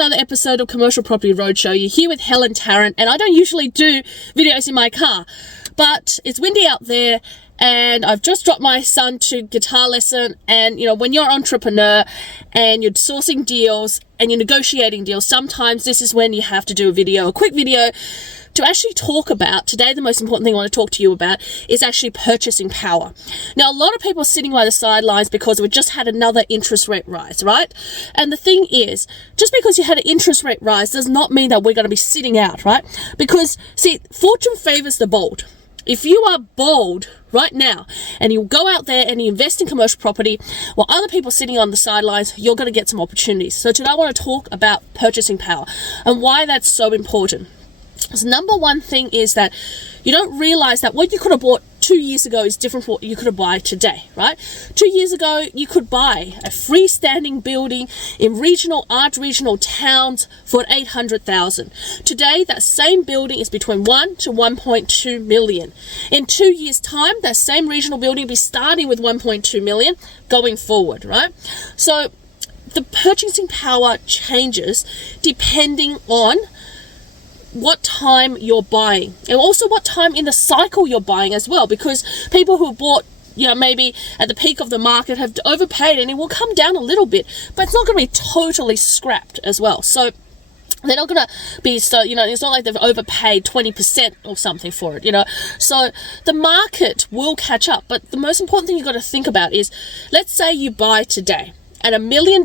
another episode of Commercial Property Roadshow. You're here with Helen Tarrant, and I don't usually do videos in my car, but it's windy out there, and I've just dropped my son to guitar lesson. And when you're an entrepreneur and you're sourcing deals and you're negotiating deals, sometimes this is when you have to do a quick video to actually talk about. Today, the most important thing I want to talk to you about is actually purchasing power. Now, a lot of people are sitting by the sidelines because we just had another interest rate rise, right? And the thing is, just because you had an interest rate rise does not mean that we're going to be sitting out, right? Because, see, fortune favors the bold. If you are bold right now and you go out there and you invest in commercial property while other people are sitting on the sidelines, you're going to get some opportunities. So today I want to talk about purchasing power and why that's so important. So number one thing is that you don't realize that what you could have bought 2 years ago is different from what you could have bought today, right? 2 years ago, you could buy a freestanding building in regional towns for $800,000. Today, that same building is between 1 to 1.2 million. In 2 years' time, that same regional building will be starting with 1.2 million going forward, right? So the purchasing power changes depending on what time you're buying, and also what time in the cycle you're buying as well, because people who bought maybe at the peak of the market have overpaid, and it will come down a little bit, but it's not going to be totally scrapped as well. So they're not going to be it's not like they've overpaid 20% or something for it, So the market will catch up. But the most important thing you've got to think about is, let's say you buy today at $1 million,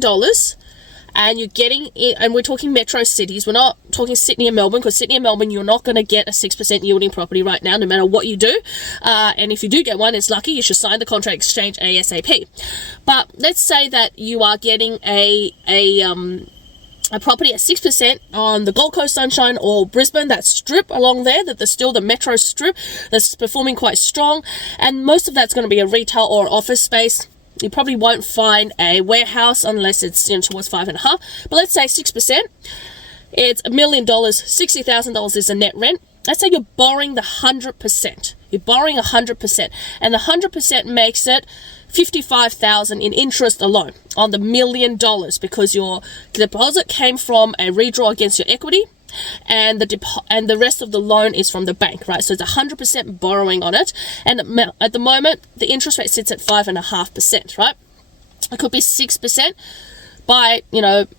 and you're getting it, and we're talking metro cities. We're not talking Sydney and Melbourne, because Sydney and Melbourne, you're not going to get a 6% yielding property right now, no matter what you do. And if you do get one, it's lucky. You should sign the contract exchange ASAP. But let's say that you are getting a property at 6% on the Gold Coast, Sunshine, or Brisbane, that strip along there, that there's still the metro strip that's performing quite strong. And most of that's going to be a retail or office space. You probably won't find a warehouse unless it's towards 5.5. But let's say 6%. It's $1 million. $60,000 is the net rent. Let's say you're borrowing the 100%. You're borrowing 100%, and the 100% makes it $55,000 in interest alone on the $1 million, because your deposit came from a redraw against your equity, and the rest of the loan is from the bank, right? So it's 100% borrowing on it, and at the moment the interest rate sits at 5.5%, right? It could be 6% by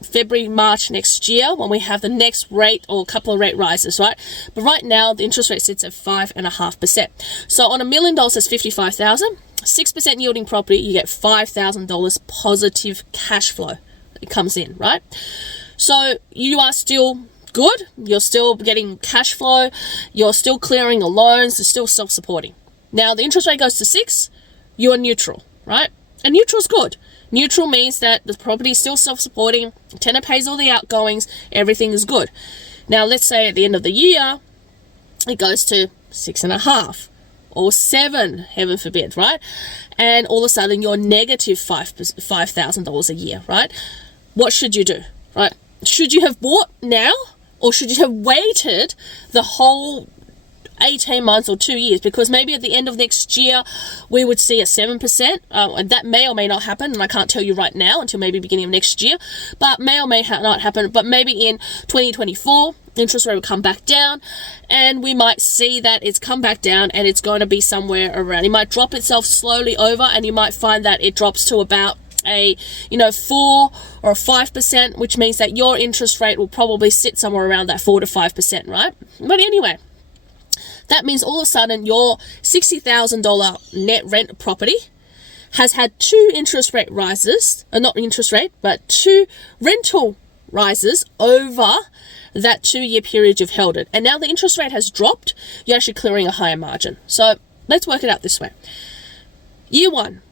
February, March next year, when we have the next rate or a couple of rate rises, right? But right now the interest rate sits at 5.5%. So on $1 million, that's $55,000. 6% yielding property, you get $5,000 positive cash flow. It comes in, right? So you are still good. You're still getting cash flow. You're still clearing the loans. They're still self-supporting. Now the interest rate goes to 6. You are neutral, right? And neutral is good. Neutral means that the property is still self-supporting. The tenant pays all the outgoings. Everything is good. Now let's say at the end of the year, it goes to 6.5 or 7, heaven forbid, right? And all of a sudden you're negative $5,000 a year, right? What should you do, right? Should you have bought now, or should you have waited the whole 18 months or 2 years? Because maybe at the end of next year we would see a 7%, and that may or may not happen, and I can't tell you right now until maybe beginning of next year, but may or may not happen. But maybe in 2024 interest rate will come back down, and we might see that it's come back down, and it's going to be somewhere around, it might drop itself slowly over, and you might find that it drops to about a 4 or 5%, which means that your interest rate will probably sit somewhere around that 4 to 5%, right? But anyway, that means all of a sudden your $60,000 net rent property has had 2 interest rate rises, not interest rate, but 2 rental rises over that 2-year period you've held it. And now the interest rate has dropped, you're actually clearing a higher margin. So let's work it out this way. Year 1,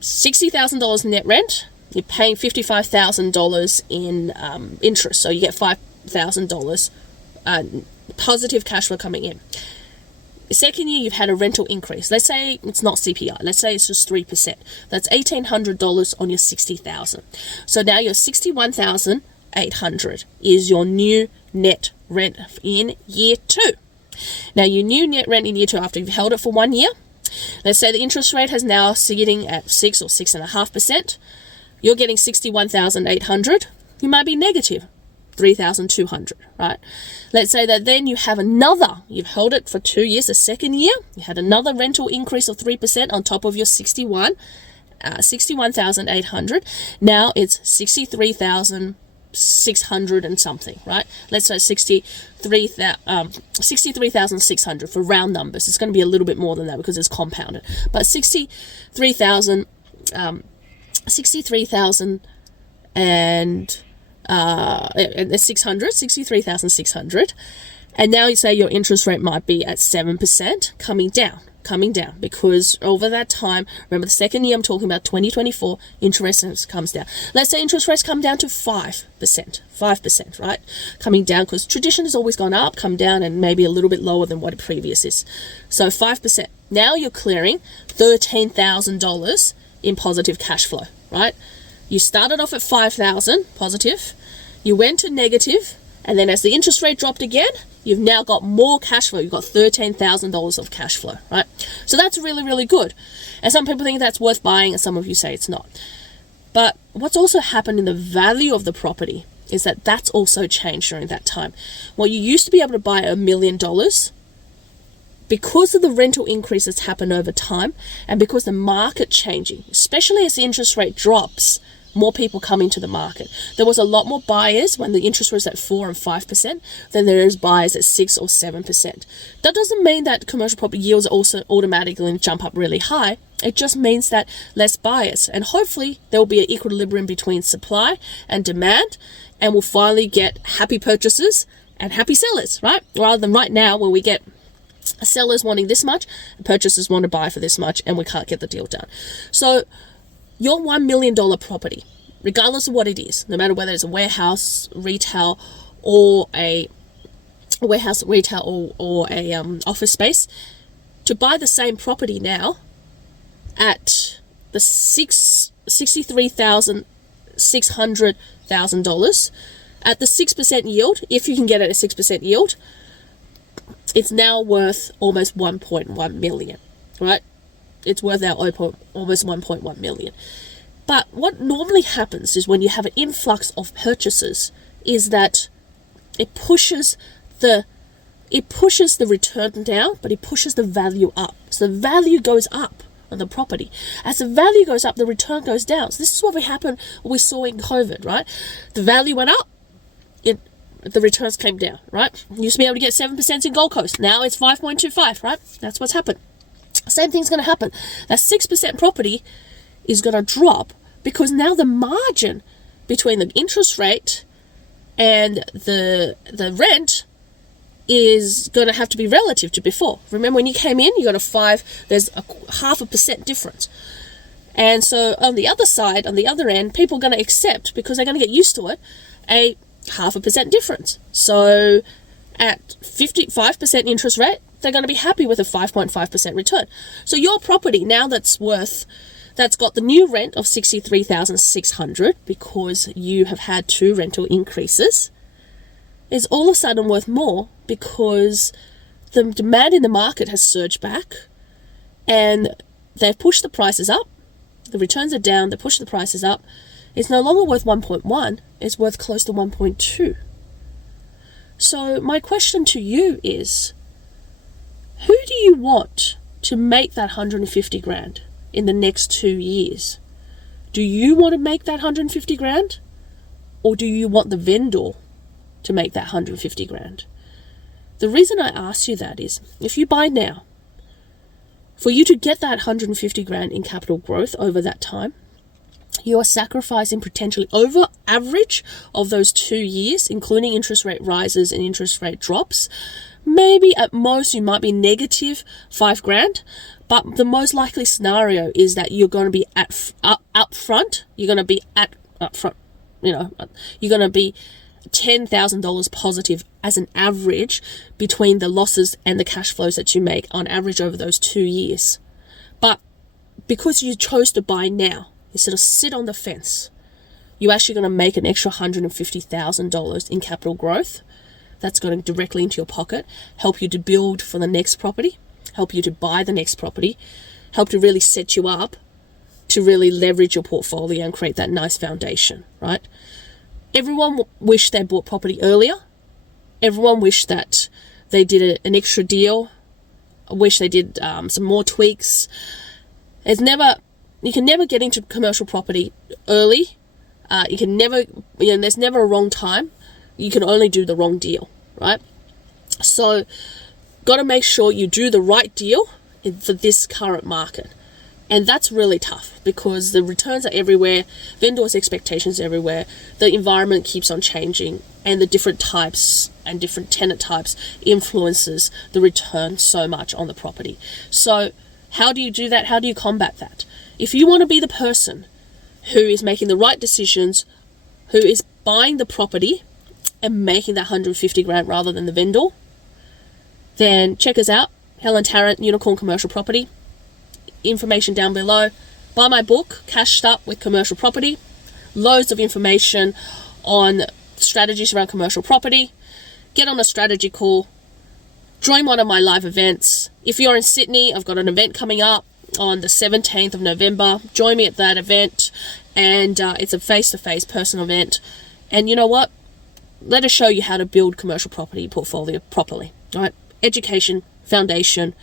$60,000 net rent, you're paying $55,000 in interest, so you get $5,000 positive cash flow coming in. The second year, you've had a rental increase. Let's say it's not CPI. Let's say it's just 3%. That's $1,800 on your $60,000. So now your $61,800 is your new net rent in year 2. Now your new net rent in year 2, after you've held it for 1 year, let's say the interest rate has now sitting at 6 or 6.5%. You're getting $61,800. You might be negative $3,200, right? Let's say that then you have another, you've held it for 2 years, the second year, you had another rental increase of 3% on top of your 61,800. Now it's 63,600 and something, right? Let's say 63,600 for round numbers. It's going to be a little bit more than that because it's compounded, but 63,000 and 63,600, and now you say your interest rate might be at 7%, coming down because over that time, remember the second year I'm talking about 2024, interest rates comes down. Let's say interest rates come down to 5%, right? Coming down because tradition has always gone up, come down, and maybe a little bit lower than what it previous is. So 5%. Now you're clearing $13,000 in positive cash flow, right? You started off at 5,000 positive, you went to negative, and then as the interest rate dropped again, you've now got more cash flow. You've got $13,000 of cash flow, right? So that's really, really good. And some people think that's worth buying, and some of you say it's not. But what's also happened in the value of the property is that that's also changed during that time. Well, you used to be able to buy $1 million. Because of the rental increase that's happened over time, and because the market changing, especially as the interest rate drops, more people come into the market. There was a lot more buyers when the interest was at 4 and 5% than there is buyers at 6 or 7%. That doesn't mean that commercial property yields also automatically jump up really high. It just means that less buyers, and hopefully there will be an equilibrium between supply and demand, and we'll finally get happy purchasers and happy sellers, right? Rather than right now where we get sellers wanting this much and purchasers want to buy for this much and we can't get the deal done. So your $1 million property, regardless of what it is, no matter whether it's a warehouse, retail, or a office space, to buy the same property now at the $63,600 at the 6% yield, if you can get it at 6% yield, it's now worth almost 1.1 million, right? It's worth now almost 1.1 million. But what normally happens is when you have an influx of purchases is that it pushes the return down, but it pushes the value up. So the value goes up on the property. As the value goes up, the return goes down. So this is what we saw in COVID, right? The value went up, the returns came down, right? You used to be able to get 7% in Gold Coast. Now it's 5.25, right? That's what's happened. Same thing's going to happen. That 6% property is going to drop because now the margin between the interest rate and the rent is going to have to be relative to before. Remember when you came in, you got a 5, there's a 0.5% difference. And so on the other side, on the other end, people are going to accept, because they're going to get used to it, a 0.5% difference. So at 55% interest rate, they're going to be happy with a 5.5% return. So your property now that's got the new rent of $63,600 because you have had 2 rental increases, is all of a sudden worth more because the demand in the market has surged back and they've pushed the prices up. The returns are down, they push the prices up. It's no longer worth 1.1, it's worth close to 1.2. So my question to you is, who do you want to make that 150 grand in the next 2 years? Do you want to make that 150 grand? Or do you want the vendor to make that 150 grand? The reason I ask you that is, if you buy now, for you to get that 150 grand in capital growth over that time, you are sacrificing potentially over average of those 2 years, including interest rate rises and interest rate drops. Maybe at most you might be negative 5 grand, but the most likely scenario is that you're going to be up front. You're going to be up front. You're going to be $10,000 positive as an average between the losses and the cash flows that you make on average over those 2 years. But because you chose to buy now instead of sit on the fence, you're actually going to make an extra $150,000 in capital growth. That's going directly into your pocket, help you to build for the next property, help you to buy the next property, help to really set you up to really leverage your portfolio and create that nice foundation, right? Everyone wished they bought property earlier. Everyone wished that they did an extra deal. I wish they did some more tweaks. You can never get into commercial property early. You can never, there's never a wrong time. You can only do the wrong deal, right? So, got to make sure you do the right deal for this current market. And that's really tough because the returns are everywhere, vendors' expectations are everywhere, the environment keeps on changing, and the different types and different tenant types influences the return so much on the property. So how do you do that? How do you combat that? If you want to be the person who is making the right decisions, who is buying the property and making that 150 grand rather than the vendor, then check us out, Helen Tarrant, Unicorn Commercial Property. Information down below. Buy my book, Cashed Up with Commercial Property. Loads of information on strategies around commercial property. Get on a strategy call. Join one of my live events. If you're in Sydney, I've got an event coming up on the 17th of November. Join me at that event, and it's a face-to-face personal event. And you know what? Let us show you how to build commercial property portfolio properly. All right? Education, foundation,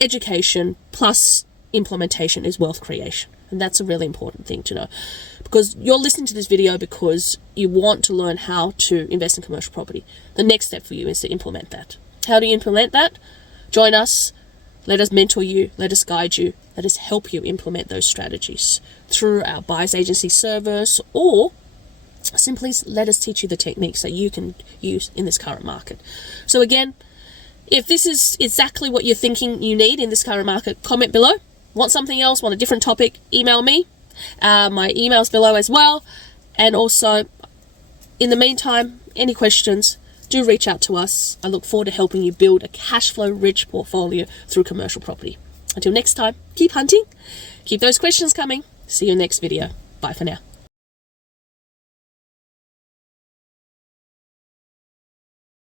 education plus implementation is wealth creation. And that's a really important thing to know, because you're listening to this video because you want to learn how to invest in commercial property. The next step for you is to implement that. How do you implement that? Join us. Let us mentor you. Let us guide you. Let us help you implement those strategies through our buyer's agency service, or simply let us teach you the techniques that you can use in this current market. So again, if this is exactly what you're thinking you need in this current market, comment below. Want something else, want a different topic, email me. My email's below as well. And also, in the meantime, any questions, do reach out to us. I look forward to helping you build a cash flow rich portfolio through commercial property. Until next time, keep hunting, keep those questions coming. See you in the next video. Bye for now.